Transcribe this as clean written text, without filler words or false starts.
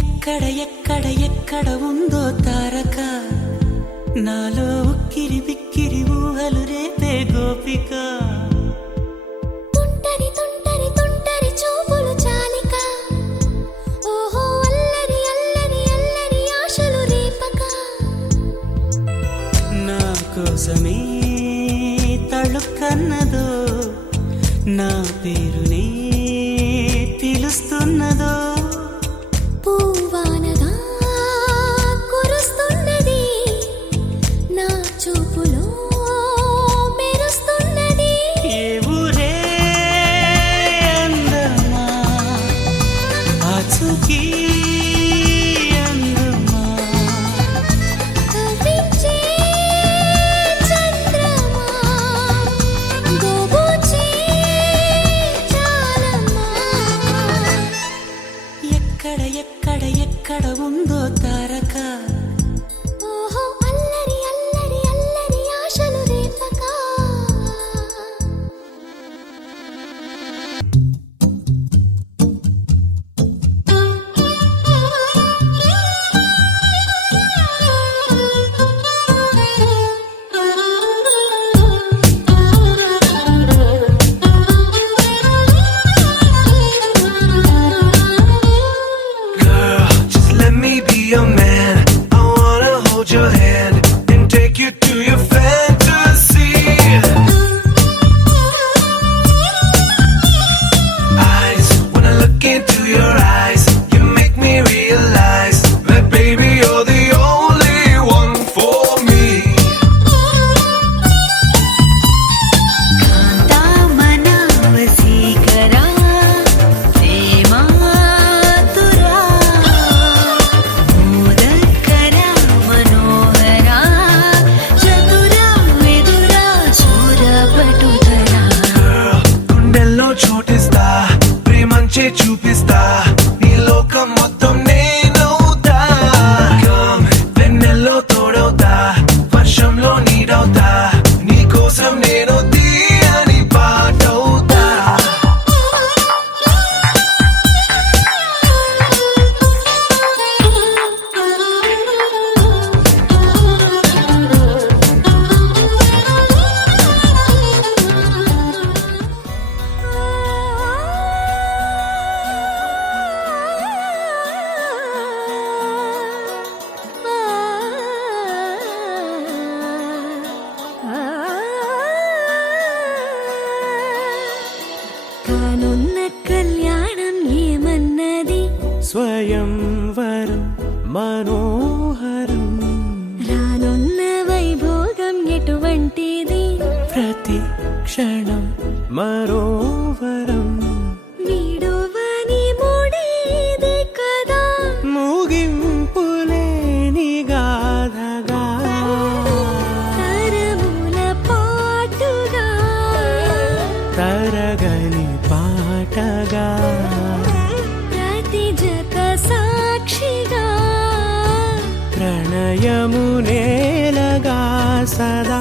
ఎక్కడ ఎక్కడ ఎక్కడ ఉందో తారక నాలో ఉక్కిరి బిక్కిరి ఊహలు రేపే గోపిక తుంటరి తుంటరి తుంటరి చూపులు చాలిక ఓహో అల్లరి అల్లరి అల్లరి ఆశలు రేపక నా కోసమే తళుక్కన్నదో నా పేరునే పిలుస్తున్నదో పూవానగా కురుస్తున్నది నా చూపులో మెరుస్తున్నది ఏ ఊరే అందమా ఆచూకీ అందమా కవ్వించే చంద్రమా గోబూచే చాలమ్మా ఎక్కడ ఎక్కడ ఎక్కడ ఉందో తారక ఓహో అల్లరి అల్లరి అల్లరి ఆశలు రేపక Just let me be your man. I wanna hold your hand and take you to your fantasy. Eyes, when I look into your eyes, you make me realize that baby you're the only one for me. వసీకరా ప్రేమాతురా మోదకరా Manohara Chatura Vidura శూరపటుధరా గుండెల్లో చోటిస్తా ప్రేమంచే చూపిస్తా నీ లోకం మొత్తం నేనవుతా Come, వెన్నెల్లో తోడవుతా వర్షంలో నీడవుతా నీ కోసం నేను తీయని పాటవుతా కానున్న కళ్యాణం ఏమన్నది స్వయంవరం మనోహరం రానున్న వైభోగం ఎటువంటిది ప్రతి క్షణం మరోవరం వీడువని మూడేది కదా ముగింపులేని గాథగా తరముల పాటుగా తరగని పాటగా ప్రతి జత సాక్షిగా ప్రణయము నేలగా సదా